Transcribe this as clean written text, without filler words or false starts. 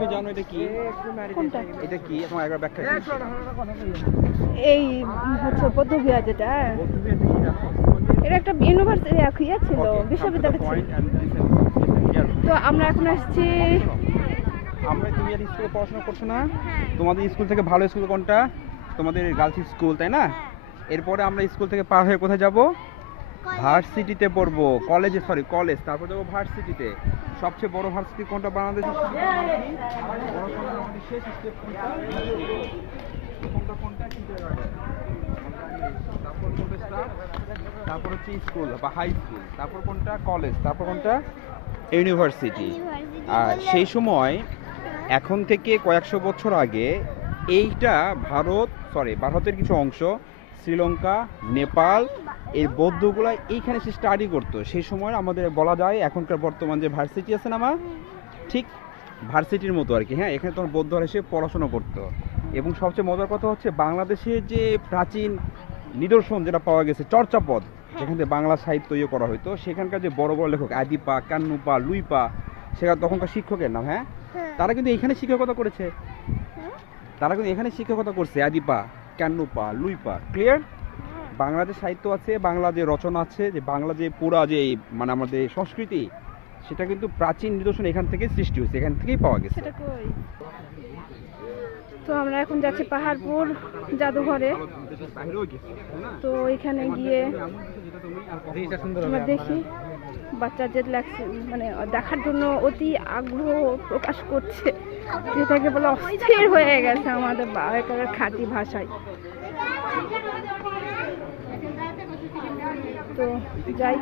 তুমি জানো এটা কি? কোনটা? এটা কি তোমার একবার ব্যাখ্যা করো। এই হচ্ছে বৌদ্ধবিহার যেটা, এটা একটা ইউনিভার্সিটি ছিল, বিশ্ববিদ্যালয় ছিল। তো আমরা এখন আসছি। তুমি আর স্কুলে পড়াশোনা করছো না? তোমাদের স্কুল থেকে ভালো স্কুল কোনটা? তোমাদের গার্লস স্কুল, তাই না? এরপরে আমরা স্কুল থেকে পার হয়ে কোথায় যাব? ভার্সিটিতে পড়বো। কলেজ, তারপর যাবো ভার্সিটিতে। সবচেয়ে বড় ভার্সিটি কোনটা বাংলাদেশে? তারপর হচ্ছে স্কুল বা হাই স্কুল, তারপর কোনটা? কলেজ, তারপর কোনটা? ইউনিভার্সিটি। আর সেই সময় এখন থেকে কয়েকশো বছর আগে এইটা ভারতের কিছু অংশ, শ্রীলঙ্কা, নেপাল, এই বৌদ্ধগুলা এইখানে সে স্টাডি করতো। সেই সময় আমাদের বলা যায় এখনকার বর্তমান যে ভার্সিটি আছে না মা, ঠিক ভার্সিটির মতো আর কি। হ্যাঁ, এখানে তোমার বৌদ্ধরা এসে পড়াশোনা করতো। এবং সবচেয়ে মজার কথা হচ্ছে বাংলাদেশের যে প্রাচীন নিদর্শন যেটা পাওয়া গেছে, চর্যাপদ, যেখান থেকে বাংলা সাহিত্য করা হতো, সেখানকার যে বড় বড় লেখক আদিপা, কান্নুপা, লুইপা, সেখানে তখনকার শিক্ষকের নাম, হ্যাঁ, তারা কিন্তু এখানে শিক্ষকতা করেছে। আদিপা, কান্নুপা, লুইপা। ক্লিয়ার? বাংলা যে সাহিত্য আছে, বাংলা যে রচনা আছে, যে বাংলা যে পুরা যে মানে আমাদের সংস্কৃতি, সেটা কিন্তু প্রাচীন নিদর্শন এখান থেকে সৃষ্টি হয়েছে, এখান থেকেই পাওয়া গেছে। তো আমরা এখন যাচ্ছি পাহাড়পুর জাদুঘরে। তো এখানে গিয়ে আমরা দেখি বাচ্চাদের লাগছে, মানে দেখার জন্য অতি আগ্রহ প্রকাশ করছে, যেটাকে বলে অস্থির হয়ে গেছে আমাদের খাঁটি ভাষায়। তো যাই।